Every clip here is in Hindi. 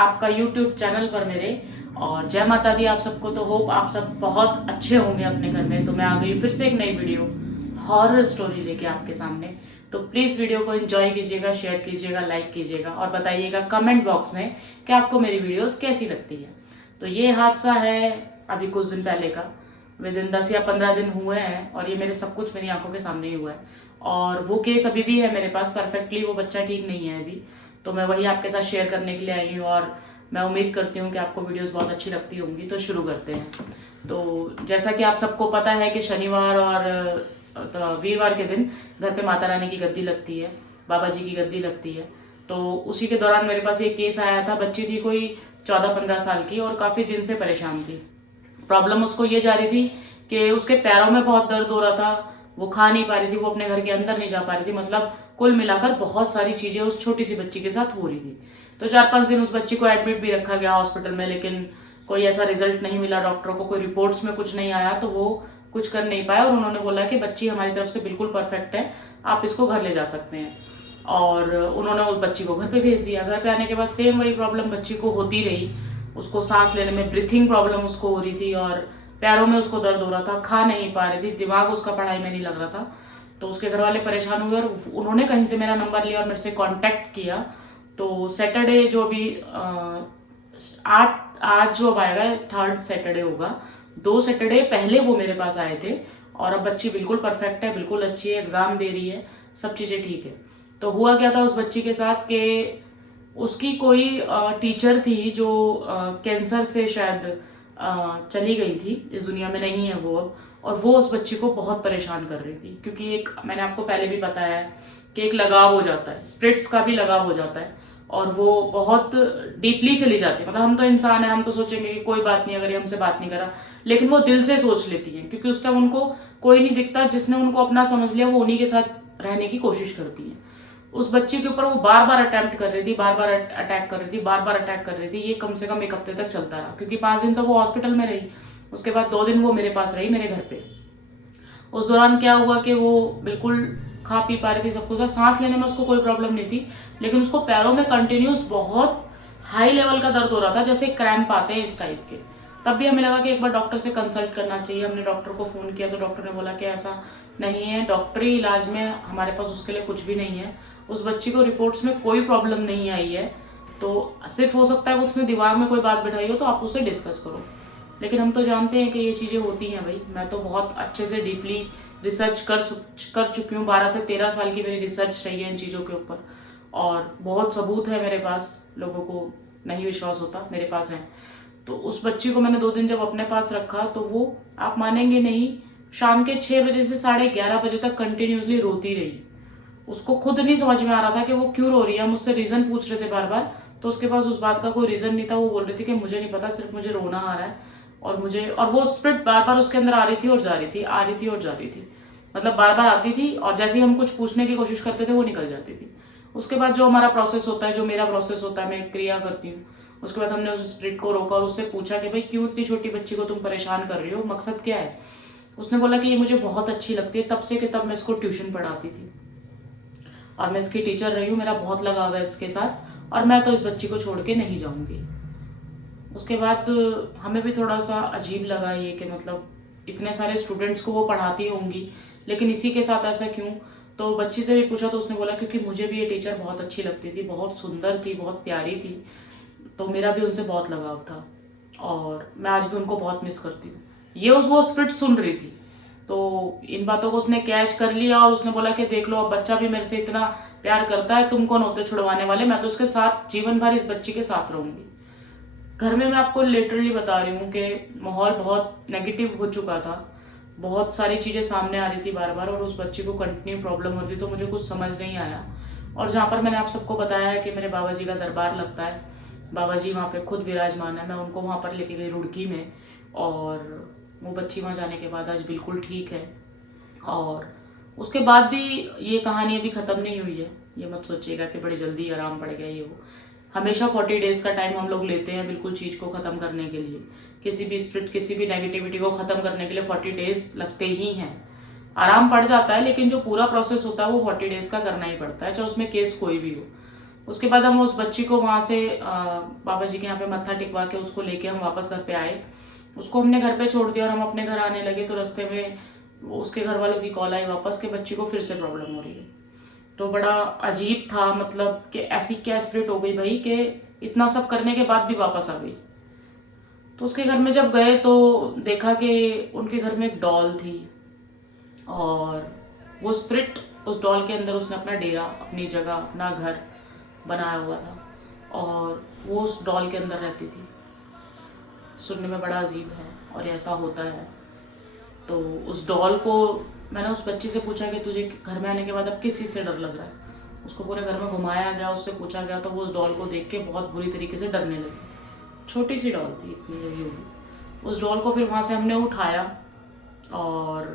आपका YouTube चैनल पर मेरे। और जय माता दी आप सबको। तो होप आप सब बहुत अच्छे होंगे अपने घर में। तो मैं आ गई फिर से एक नई वीडियो हॉरर स्टोरी लेके आपके सामने। तो प्लीज़ वीडियो को एंजॉय कीजिएगा, शेयर कीजिएगा, लाइक कीजिएगा और बताइएगा कमेंट बॉक्स में कि आपको मेरी वीडियोस कैसी लगती है। तो ये हादसा है अभी कुछ दिन पहले का, विद इन 10 या 15 दिन हुए हैं और ये मेरे सब कुछ मेरी आंखों के सामने ही हुआ है। और वो केस अभी भी है मेरे पास परफेक्टली, वो बच्चा ठीक नहीं है अभी। तो मैं वही आपके साथ शेयर करने के लिए आई हूँ और मैं उम्मीद करती हूँ कि आपको वीडियोस बहुत अच्छी लगती होंगी। तो शुरू करते हैं। तो जैसा कि आप सबको पता है कि शनिवार और तो वीरवार के दिन घर पे माता रानी की गद्दी लगती है, बाबा जी की गद्दी लगती है। तो उसी के दौरान मेरे पास एक केस आया था। बच्ची थी कोई 14-15 साल की और काफ़ी दिन से परेशान थी। प्रॉब्लम उसको ये जा रही थी कि उसके पैरों में बहुत दर्द हो रहा था, वो खा नहीं पा रही थी, वो अपने घर के अंदर नहीं जा पा रही थी। मतलब कुल मिलाकर बहुत सारी चीज़ें उस छोटी सी बच्ची के साथ हो रही थी। तो 4-5 दिन उस बच्ची को एडमिट भी रखा गया हॉस्पिटल में, लेकिन कोई ऐसा रिजल्ट नहीं मिला डॉक्टरों को, कोई रिपोर्ट्स में कुछ नहीं आया। तो वो कुछ कर नहीं पाया और उन्होंने बोला कि बच्ची हमारी तरफ से बिल्कुल परफेक्ट है, आप इसको घर ले जा सकते हैं। और उन्होंने उस बच्ची को घर पे भेज दिया। घर पे आने के बाद सेम वही प्रॉब्लम बच्ची को होती रही। उसको सांस लेने में ब्रीथिंग प्रॉब्लम उसको हो रही थी और पैरों में उसको दर्द हो रहा था, खा नहीं पा रही थी, दिमाग उसका पढ़ाई में नहीं लग रहा था। तो उसके घर वाले परेशान हुए और उन्होंने कहीं से मेरा नंबर लिया और मेरे से कांटेक्ट किया। तो सैटरडे जो भी 8 आज जो अब आएगा 3rd सैटरडे होगा, 2 सैटरडे पहले वो मेरे पास आए थे। और अब बच्ची बिल्कुल परफेक्ट है, बिल्कुल अच्छी है, एग्जाम दे रही है, सब चीज़ें ठीक है। तो हुआ क्या था उस बच्ची के साथ कि उसकी कोई टीचर थी जो कैंसर से शायद चली गई थी, इस दुनिया में नहीं है वो अब। और वो उस बच्ची को बहुत परेशान कर रही थी क्योंकि एक मैंने आपको पहले भी बताया है कि एक लगाव हो जाता है, स्पिरिट्स का भी लगाव हो जाता है और वो बहुत डीपली चली जाती है। मतलब हम तो इंसान है, हम तो सोचेंगे कि कोई बात नहीं अगर ये हमसे बात नहीं करा, लेकिन वो दिल से सोच लेती है क्योंकि उस टाइम उनको कोई नहीं दिखता। जिसने उनको अपना समझ लिया वो उन्हीं के साथ रहने की कोशिश करती है। उस बच्चे के ऊपर वो बार बार अटेम्प्ट कर रही थी, बार बार अटैक कर रही थी, बार बार अटैक कर रही थी। ये कम से कम 1 हफ्ते तक चलता रहा क्योंकि 5 दिन तो वो हॉस्पिटल में रही। उसके बाद 2 दिन वो मेरे पास रही, मेरे घर पे। उस दौरान क्या हुआ कि वो बिल्कुल खा पी पा रही थी, सब कुछ, सांस लेने में उसको कोई प्रॉब्लम नहीं थी, लेकिन उसको पैरों में कंटिन्यूस बहुत हाई लेवल का दर्द हो रहा था, जैसे क्रैम्प आते हैं इस टाइप के। तब भी हमें लगा कि एक बार डॉक्टर से कंसल्ट करना चाहिए। हमने डॉक्टर को फ़ोन किया तो डॉक्टर ने बोला कि ऐसा नहीं है, डॉक्टरी इलाज में हमारे पास उसके लिए कुछ भी नहीं है। उस बच्ची को रिपोर्ट्स में कोई प्रॉब्लम नहीं आई है, तो सिर्फ हो सकता है वो उसने दिमाग में कोई बात बिठाई हो, तो आप उससे डिस्कस करो। लेकिन हम तो जानते हैं कि ये चीज़ें होती हैं भाई। मैं तो बहुत अच्छे से डीपली रिसर्च कर चुकी हूँ। 12 से 13 साल की मेरी रिसर्च रही है इन चीज़ों के ऊपर और बहुत सबूत है मेरे पास। लोगों को नहीं विश्वास होता, मेरे पास है। तो उस बच्ची को मैंने 2 दिन जब अपने पास रखा तो वो, आप मानेंगे नहीं, शाम के 6 बजे से 11:30 बजे तक कंटिन्यूसली रोती रही। उसको खुद नहीं समझ में आ रहा था कि वो क्यों रो रही है। मुझसे रीज़न पूछ रहे थे बार बार, तो उसके पास उस बात का कोई रीज़न नहीं था। वो बोल रही थी कि मुझे नहीं पता, सिर्फ मुझे रोना आ रहा है और वो स्पिरिट बार बार उसके अंदर आ रही थी और जा रही थी, आ रही थी और जा रही थी। मतलब बार बार आती थी और जैसे ही हम कुछ पूछने की कोशिश करते थे वो निकल जाती थी। उसके बाद जो हमारा प्रोसेस होता है, जो मेरा प्रोसेस होता है, मैं क्रिया करती हूँ। उसके बाद हमने उस स्पिरिट को रोका और उससे पूछा कि भाई क्यों इतनी छोटी बच्ची को तुम परेशान कर रही हो, मकसद क्या है। उसने बोला कि ये मुझे बहुत अच्छी लगती है, तब से कि तब मैं इसको ट्यूशन पढ़ाती थी और मैं इसकी टीचर रही हूँ, मेरा बहुत लगाव है इसके साथ और मैं तो इस बच्ची को छोड़ के नहीं जाऊँगी। उसके बाद हमें भी थोड़ा सा अजीब लगा ये कि मतलब इतने सारे स्टूडेंट्स को वो पढ़ाती होंगी, लेकिन इसी के साथ ऐसा क्यों। तो बच्ची से भी पूछा तो उसने बोला क्योंकि मुझे भी ये टीचर बहुत अच्छी लगती थी, बहुत सुंदर थी, बहुत प्यारी थी, तो मेरा भी उनसे बहुत लगाव था और मैं आज भी उनको बहुत मिस करती हूँ। ये वो स्पिरिट सुन रही थी, तो इन बातों को उसने कैच कर लिया और उसने बोला कि देख लो, अब बच्चा भी मेरे से इतना प्यार करता है, तुम कौन होते छुड़वाने वाले, मैं तो उसके साथ जीवन भर इस बच्ची के साथ रहूंगी। घर में मैं आपको लिटरली बता रही हूँ कि माहौल बहुत नेगेटिव हो चुका था। बहुत सारी चीज़ें सामने आ रही थी बार बार और उस बच्ची को कंटिन्यू प्रॉब्लम होती, तो मुझे कुछ समझ नहीं आया। और जहाँ पर मैंने आप सबको बताया है कि मेरे बाबा जी का दरबार लगता है, बाबा जी वहाँ पे खुद विराजमान है, मैं उनको वहाँ पर लेके गई रुड़की में और वो बच्ची वहाँ जाने के बाद आज बिल्कुल ठीक है। और उसके बाद भी ये कहानी अभी ख़त्म नहीं हुई है। ये मत सोचिएगा कि बड़ी जल्दी आराम पड़ गया ये वो। हमेशा 40 डेज़ का टाइम हम लोग लेते हैं बिल्कुल चीज़ को ख़त्म करने के लिए। किसी भी स्पिरिट, किसी भी नेगेटिविटी को ख़त्म करने के लिए 40 डेज़ लगते ही हैं। आराम पड़ जाता है लेकिन जो पूरा प्रोसेस होता है वो 40 डेज़ का करना ही पड़ता है, चाहे उसमें केस कोई भी हो। उसके बाद हम उस बच्ची को वहाँ से बाबा जी के यहाँ पे मत्था टिकवा के उसको लेके हम वापस घर पे आए। उसको हमने घर पे छोड़ दिया और हम अपने घर आने लगे, तो रास्ते में उसके घर वालों की कॉल आई वापस कि बच्ची को फिर से प्रॉब्लम हो रही है। तो बड़ा अजीब था, मतलब कि ऐसी क्या स्पिरिट हो गई भाई कि इतना सब करने के बाद भी वापस आ गई। तो उसके घर में जब गए तो देखा कि उनके घर में एक डॉल थी और वो स्पिरिट उस डॉल के अंदर उसने अपना डेरा, अपनी जगह, अपना घर बनाया हुआ था और वो उस डॉल के अंदर रहती थी। सुनने में बड़ा अजीब है और ऐसा होता है। तो उस डॉल को मैंने उस बच्ची से पूछा कि तुझे घर में आने के बाद अब किस चीज़ से डर लग रहा है। उसको पूरे घर में घुमाया गया, उससे पूछा गया, तो वो उस डॉल को देख के बहुत बुरी तरीके से डरने लगी। छोटी सी डॉल थी, इतनी लगी होगी। उस डॉल को फिर वहाँ से हमने उठाया और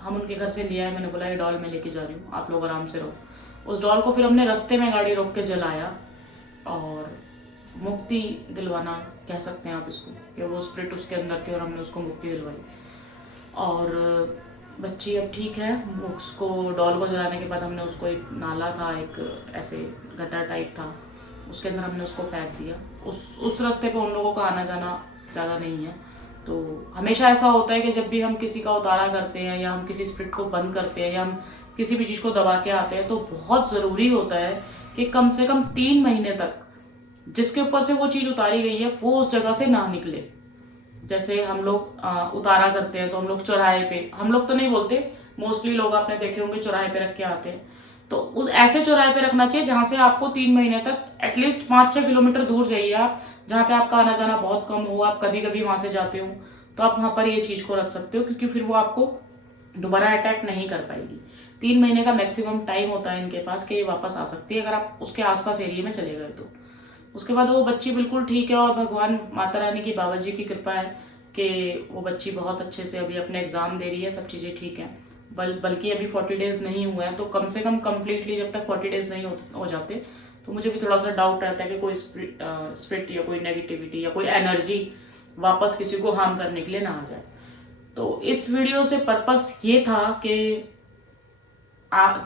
हम उनके घर से ले आए। मैंने बोला ये डॉल मैं लेके जा रही हूँ, आप लोग आराम से रहो। उस डॉल को फिर हमने रास्ते में गाड़ी रोक के जलाया और मुक्ति दिलवाना कह सकते हैं आप इसको, कि वो स्पिरिट उसके अंदर थी और हमने उसको मुक्ति दिलवाई। और बच्ची अब ठीक है। उसको डॉल को जलाने के बाद हमने उसको एक नाला था, एक ऐसे गटर टाइप था, उसके अंदर हमने उसको फेंक दिया। उस रास्ते पे उन लोगों का आना जाना ज़्यादा नहीं है। तो हमेशा ऐसा होता है कि जब भी हम किसी का उतारा करते हैं या हम किसी स्पिरिट को बंद करते हैं या हम किसी भी चीज़ को दबा के आते हैं, तो बहुत ज़रूरी होता है कि कम से कम 3 महीने तक जिसके ऊपर से वो चीज़ उतारी गई है वो उस जगह से ना निकले। जैसे हम लोग उतारा करते हैं तो हम लोग चौराहे पे, हम लोग तो नहीं बोलते, मोस्टली लोग आपने देखे होंगे चौराहे पे रख के आते हैं। तो उस ऐसे चौराहे पे रखना चाहिए जहां से आपको 3 महीने तक एटलीस्ट 5-6 किलोमीटर दूर जाइए आप, जहाँ पे आपका आना जाना बहुत कम हो, आप कभी कभी वहां से जाते हो, तो आप वहां पर ये चीज को रख सकते हो, क्योंकि फिर वो आपको दोबारा अटैक नहीं कर पाएगी। 3 महीने का मैक्सिमम टाइम होता है इनके पास कि ये वापस आ सकती है अगर आप उसके आसपास एरिया में चले गए तो। उसके बाद वो बच्ची बिल्कुल ठीक है और भगवान माता रानी की, बाबा जी की कृपा है कि वो बच्ची बहुत अच्छे से अभी अपने एग्जाम दे रही है, सब चीज़ें ठीक हैं। बल्कि अभी 40 डेज नहीं हुए हैं, तो कम से कम कम्प्लीटली जब तक 40 डेज नहीं हो जाते तो मुझे भी थोड़ा सा डाउट रहता है कि कोई स्पिरिट या कोई नेगेटिविटी या कोई एनर्जी वापस किसी को हार्म करने के लिए ना आ जाए। तो इस वीडियो से पर्पस ये था कि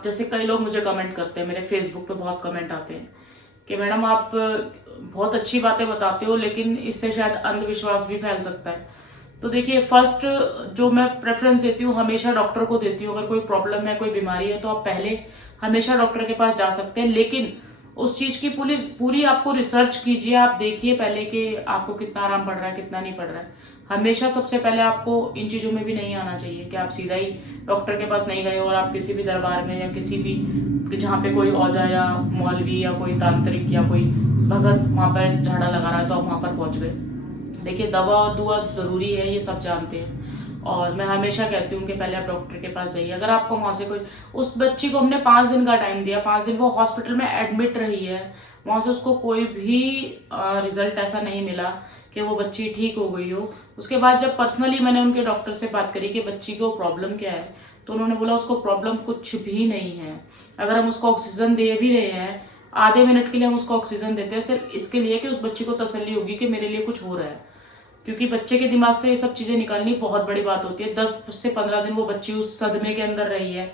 जैसे कई लोग मुझे कमेंट करते हैं, मेरे फेसबुक पे बहुत कमेंट आते हैं कि मैडम आप बहुत अच्छी बातें बताते हो लेकिन इससे शायद अंधविश्वास भी फैल सकता है। तो देखिए, फर्स्ट जो मैं प्रेफरेंस देती हूँ हमेशा डॉक्टर को देती हूँ। अगर कोई प्रॉब्लम है, कोई बीमारी है, तो आप पहले हमेशा डॉक्टर के पास जा सकते हैं, लेकिन उस चीज़ की पूरी पूरी आपको रिसर्च कीजिए। आप देखिए पहले कि आपको कितना आराम पड़ रहा है, कितना नहीं पड़ रहा है। हमेशा सबसे पहले आपको इन चीज़ों में भी नहीं आना चाहिए कि आप सीधा ही डॉक्टर के पास नहीं गए और आप किसी भी दरबार में या किसी भी जहाँ पे कोई औजा या मौलवी या कोई तांत्रिक या कोई भगत वहाँ पर झाड़ा लगा रहा है तो आप वहाँ पर पहुँच गए। देखिए, दवा और दुआ ज़रूरी है, ये सब जानते हैं, और मैं हमेशा कहती हूँ कि पहले आप डॉक्टर के पास जाइए। अगर आपको वहाँ से कोई, उस बच्ची को हमने 5 दिन का टाइम दिया, 5 दिन वो हॉस्पिटल में एडमिट रही है, वहाँ से उसको कोई भी रिजल्ट ऐसा नहीं मिला कि वो बच्ची ठीक हो गई हो। उसके बाद जब पर्सनली मैंने उनके डॉक्टर से बात करी कि बच्ची को प्रॉब्लम क्या है, तो उन्होंने बोला उसको प्रॉब्लम कुछ भी नहीं है। अगर हम उसको ऑक्सीजन दे भी रहे हैं, आधे मिनट के लिए हम उसको ऑक्सीजन देते हैं सिर्फ इसके लिए कि उस बच्ची को तसल्ली होगी कि मेरे लिए कुछ हो रहा है, क्योंकि बच्चे के दिमाग से ये सब चीज़ें निकालनी बहुत बड़ी बात होती है। 10 से 15 दिन वो बच्ची उस सदमे के अंदर रही है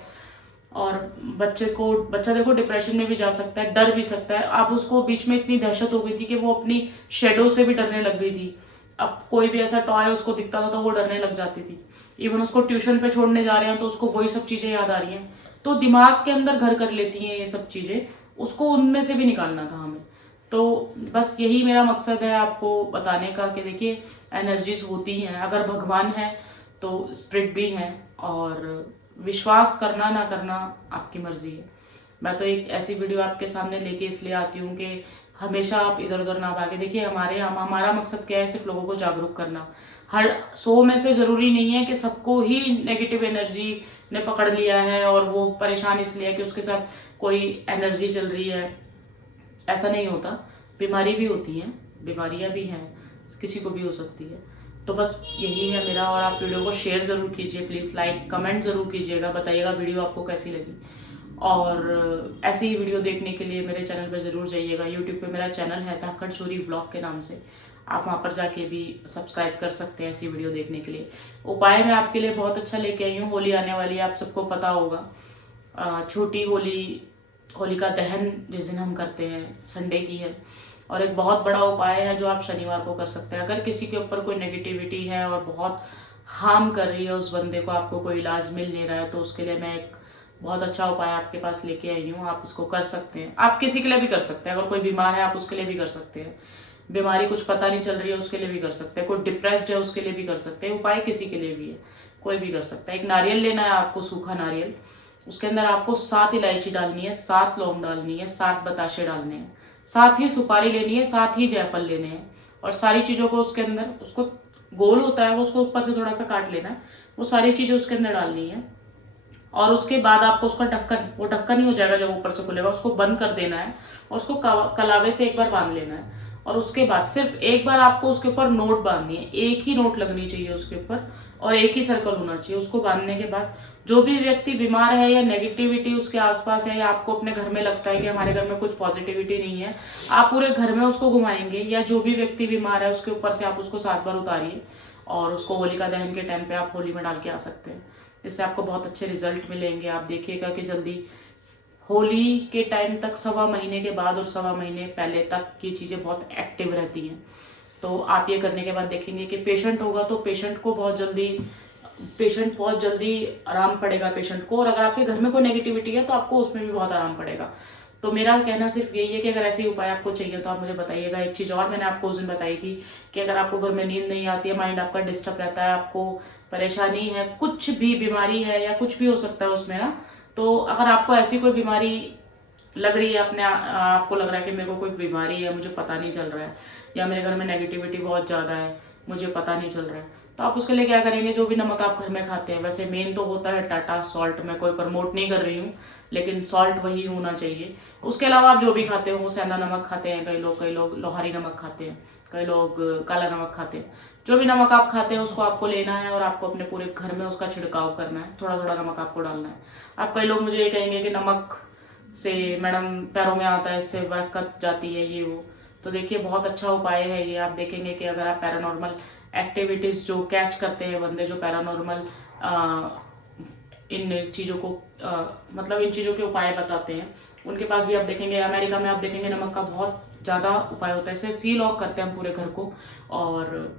और बच्चा देखो डिप्रेशन में भी जा सकता है, डर भी सकता है। अब उसको बीच में इतनी दहशत हो गई थी कि वो अपनी शेडो से भी डरने लग गई थी। अब कोई भी ऐसा टॉय उसको दिखता था तो वो डरने लग जाती थी। इवन उसको ट्यूशन पे छोड़ने जा रहे हैं तो उसको वही सब चीज़ें याद आ रही हैं। तो दिमाग के अंदर घर कर लेती हैं ये सब चीज़ें, उसको उनमें से भी निकालना था हमें। तो बस यही मेरा मकसद है आपको बताने का कि देखिए, एनर्जीज होती हैं, अगर भगवान है तो स्पिरिट भी हैं, और विश्वास करना ना करना आपकी मर्जी है। मैं तो एक ऐसी वीडियो आपके सामने लेके इसलिए आती हूँ कि हमेशा आप इधर उधर ना भागे। देखिए, हमारा मकसद क्या है, सिर्फ लोगों को जागरूक करना। हर 100 में से ज़रूरी नहीं है कि सबको ही नेगेटिव एनर्जी ने पकड़ लिया है और वो परेशान इसलिए है कि उसके साथ कोई एनर्जी चल रही है। ऐसा नहीं होता, बीमारी भी होती है, बीमारियां भी हैं, किसी को भी हो सकती है। तो बस यही है मेरा, और आप वीडियो को शेयर ज़रूर कीजिए प्लीज़, लाइक कमेंट ज़रूर कीजिएगा, बताइएगा वीडियो आपको कैसी लगी। और ऐसी ही वीडियो देखने के लिए मेरे चैनल पर ज़रूर जाइएगा। यूट्यूब पे मेरा चैनल है धाकड़ चोरी व्लॉग के नाम से, आप वहाँ पर जाके भी सब्सक्राइब कर सकते हैं ऐसी वीडियो देखने के लिए। उपाय मैं आपके लिए बहुत अच्छा लेके आई हूँ। होली आने वाली है, आप सबको पता होगा। छोटी होली होलिका दहन जिस दिन हम करते हैं संडे की है। और एक बहुत बड़ा उपाय है जो आप शनिवार को कर सकते हैं। अगर किसी के ऊपर कोई नेगेटिविटी है और बहुत हार्म कर रही है उस बंदे को, आपको कोई इलाज मिल नहीं रहा है, तो उसके लिए मैं एक बहुत अच्छा उपाय आपके पास लेके आई हूँ। आप इसको कर सकते हैं। आप किसी के लिए भी कर सकते हैं। अगर कोई बीमार है आप उसके लिए भी कर सकते हैं। बीमारी कुछ पता नहीं चल रही है उसके लिए भी कर सकते हैं। कोई डिप्रेस्ड है उसके लिए भी कर सकते हैं। उपाय किसी के लिए भी है, कोई भी कर सकता है। एक नारियल लेना है आपको, सूखा नारियल। उसके अंदर आपको 7 इलायची डालनी है, 7 लौंग डालनी है, 7 बताशे डालने हैं, साथ ही सुपारी लेनी है, साथ ही जायफल लेने हैं। और सारी चीज़ों को उसके अंदर, उसको गोल होता है वो, उसको ऊपर से थोड़ा सा काट लेना है, वो सारी चीज़ें उसके अंदर डालनी है। और उसके बाद आपको उसका ढक्कन, वो ढक्कन ही हो जाएगा जब ऊपर से खुलेगा, उसको बंद कर देना है और उसको कलावे से एक बार बांध लेना है। और उसके बाद सिर्फ एक बार आपको उसके ऊपर नोट बांधनी है, एक ही नोट लगनी चाहिए उसके ऊपर और एक ही सर्कल होना चाहिए। उसको बांधने के बाद जो भी व्यक्ति बीमार है या नेगेटिविटी उसके आसपास है, या आपको अपने घर में लगता है कि हमारे घर में कुछ पॉजिटिविटी नहीं है, आप पूरे घर में उसको घुमाएंगे, या जो भी व्यक्ति बीमार है उसके ऊपर से आप उसको 7 बार उतारिए और उसको होलिका दहन के टाइम पे आप होली में डाल के आ सकते हैं। इससे आपको बहुत अच्छे रिजल्ट मिलेंगे। आप देखिएगा कि जल्दी होली के टाइम तक, 1.25 महीने के बाद और 1.25 महीने पहले तक ये चीज़ें बहुत एक्टिव रहती हैं। तो आप ये करने के बाद देखेंगे कि पेशेंट होगा तो पेशेंट बहुत जल्दी आराम पड़ेगा पेशेंट को। और अगर आपके घर में कोई नेगेटिविटी है तो आपको उसमें भी बहुत आराम पड़ेगा। तो मेरा कहना सिर्फ यही है कि अगर ऐसे उपाय आपको चाहिए तो आप मुझे बताइएगा। एक चीज़ और मैंने आपको उस दिन बताई थी कि अगर आपको घर में नींद नहीं आती है, माइंड आपका डिस्टर्ब रहता है, आपको परेशानी है, कुछ भी बीमारी है या कुछ भी हो सकता है उसमें ना, तो अगर आपको ऐसी कोई बीमारी लग रही है, आपको लग रहा है कि मेरे को कोई बीमारी है, मुझे पता नहीं चल रहा है, या मेरे घर में नेगेटिविटी बहुत ज़्यादा है, मुझे पता नहीं चल रहा है, तो आप उसके लिए क्या करेंगे, जो भी नमक आप घर में खाते हैं, वैसे मेन तो होता है टाटा सॉल्ट, मैं कोई प्रमोट नहीं कर रही हूँ, लेकिन सॉल्ट वही होना चाहिए। उसके अलावा आप जो भी खाते हो, वो सेंधा नमक खाते हैं कई लोग लोहारी नमक खाते हैं, कई लोग काला नमक खाते हैं। जो भी नमक आप खाते हैं उसको आपको लेना है और आपको अपने पूरे घर में उसका छिड़काव करना है। थोड़ा थोड़ा नमक आपको डालना है। आप कई लोग मुझे ये कहेंगे कि नमक से मैडम पैरों में आता है, इससे बरकत जाती है, ये वो। तो देखिए बहुत अच्छा उपाय है ये। आप देखेंगे कि अगर आप पैरानॉर्मल एक्टिविटीज़ जो कैच करते हैं बंदे, जो पैरानॉर्मल इन चीज़ों को मतलब इन चीज़ों के उपाय बताते हैं, उनके पास भी आप देखेंगे, अमेरिका में आप देखेंगे नमक का बहुत ज़्यादा उपाय होता है। इसे सी लॉक करते हैं हम पूरे घर को, और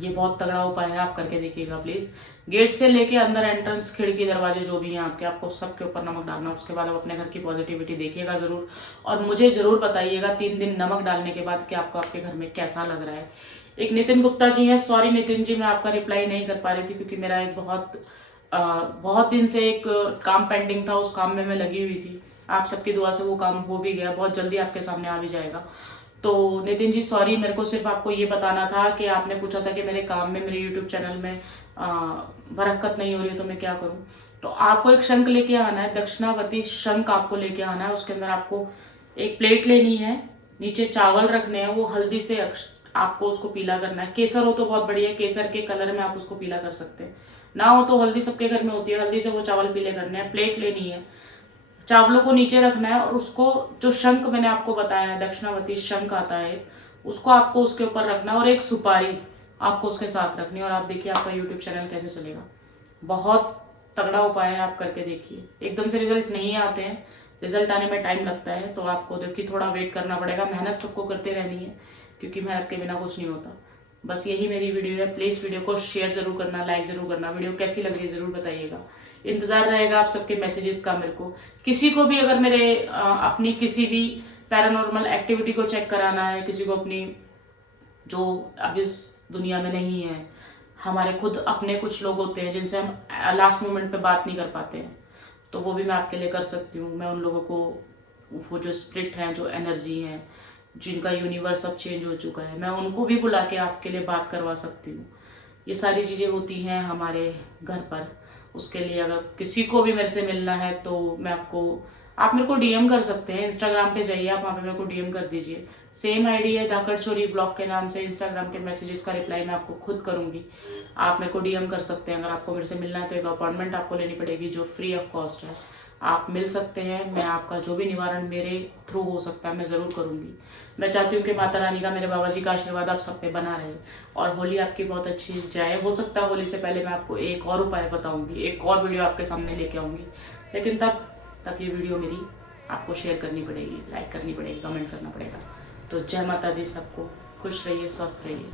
ये बहुत तगड़ा उपाय है, आप करके देखिएगा प्लीज़। गेट से लेके अंदर एंट्रेंस, खिड़की, दरवाजे जो भी हैं आपके, आपको सबके ऊपर नमक डालना। उसके बाद आप अपने घर की पॉजिटिविटी देखिएगा ज़रूर, और मुझे ज़रूर बताइएगा 3 दिन नमक डालने के बाद कि आपको आपके घर में कैसा लग रहा है। एक नितिन गुप्ता जी हैं, सॉरी नितिन जी, मैं आपका रिप्लाई नहीं कर पा रही थी क्योंकि मेरा एक बहुत दिन से एक काम पेंडिंग था, उस काम में मैं लगी हुई थी। आप सबकी दुआ से वो काम हो भी गया, बहुत जल्दी आपके सामने आ भी जाएगा। तो नितिन जी सॉरी, मेरे को सिर्फ आपको ये बताना था कि आपने पूछा था कि मेरे काम में, मेरे यूट्यूब चैनल में बरकत नहीं हो रही है तो मैं क्या करूं। तो आपको एक शंख लेके आना है, दक्षिणावती शंख आपको लेके आना है। उसके अंदर आपको एक प्लेट लेनी है, नीचे चावल रखने हैं, वो हल्दी से आपको उसको पीला करना है। केसर हो तो बहुत बढ़िया, केसर के कलर में आप उसको पीला कर सकते हैं, ना हो तो हल्दी सबके घर में होती है, हल्दी से वो चावल पीले करने हैं। प्लेट लेनी है, चावलों को नीचे रखना है, और उसको जो शंख मैंने आपको बताया, दक्षिणावती शंख आता है, उसको आपको उसके ऊपर रखना है, और एक सुपारी आपको उसके साथ रखनी है। और आप देखिए आपका यूट्यूब चैनल कैसे चलेगा। बहुत तगड़ा उपाय है, आप करके देखिए। एकदम से रिजल्ट नहीं आते हैं, रिजल्ट आने में टाइम लगता है, तो आपको देखिए थोड़ा वेट करना पड़ेगा। मेहनत सबको करते रहनी है, क्योंकि मेहनत के बिना कुछ नहीं होता। बस यही मेरी वीडियो है। प्लीज़ वीडियो को शेयर ज़रूर करना, लाइक ज़रूर करना। वीडियो कैसी लग रही है ज़रूर बताइएगा। इंतज़ार रहेगा आप सबके मैसेजेस का मेरे को। किसी को भी अगर मेरे अपनी किसी भी पैरानॉर्मल एक्टिविटी को चेक कराना है, किसी को अपनी जो अब इस दुनिया में नहीं है, हमारे खुद अपने कुछ लोग होते हैं जिनसे हम लास्ट मोमेंट पे बात नहीं कर पाते हैं, तो वो भी मैं आपके लिए कर सकती हूँ। मैं उन लोगों को, वो जो स्प्रिट हैं, जो एनर्जी हैं, जिनका यूनिवर्स अब चेंज हो चुका है, मैं उनको भी बुला के आपके लिए बात करवा सकती हूँ। ये सारी चीज़ें होती हैं हमारे घर पर। उसके लिए अगर किसी को भी मेरे से मिलना है तो आप मेरे को डीएम कर सकते हैं। इंस्टाग्राम पे जाइए आप, वहाँ पे मेरे को डीएम कर दीजिए। सेम आईडी है धाकड़ चोरी ब्लॉग के नाम से। इंस्टाग्राम के मैसेजेस का रिप्लाई मैं आपको खुद करूँगी। आप मेरे को डीएम कर सकते हैं। अगर आपको मेरे से मिलना है तो एक अपॉइंटमेंट आपको लेनी पड़ेगी, जो फ्री ऑफ कॉस्ट है। आप मिल सकते हैं। मैं आपका जो भी निवारण मेरे थ्रू हो सकता है मैं ज़रूर करूँगी। मैं चाहती हूँ कि माता रानी का, मेरे बाबा जी का आशीर्वाद आप सब पे बना रहे, और होली आपकी बहुत अच्छी जाए। हो सकता है होली से पहले मैं आपको एक और उपाय बताऊँगी, एक और वीडियो आपके सामने लेके आऊँगी, लेकिन तब तक ये वीडियो मेरी आपको शेयर करनी पड़ेगी, लाइक करनी पड़ेगी, कमेंट करना पड़ेगा। तो जय माता दी सबको, खुश रहिए, स्वस्थ रहिए।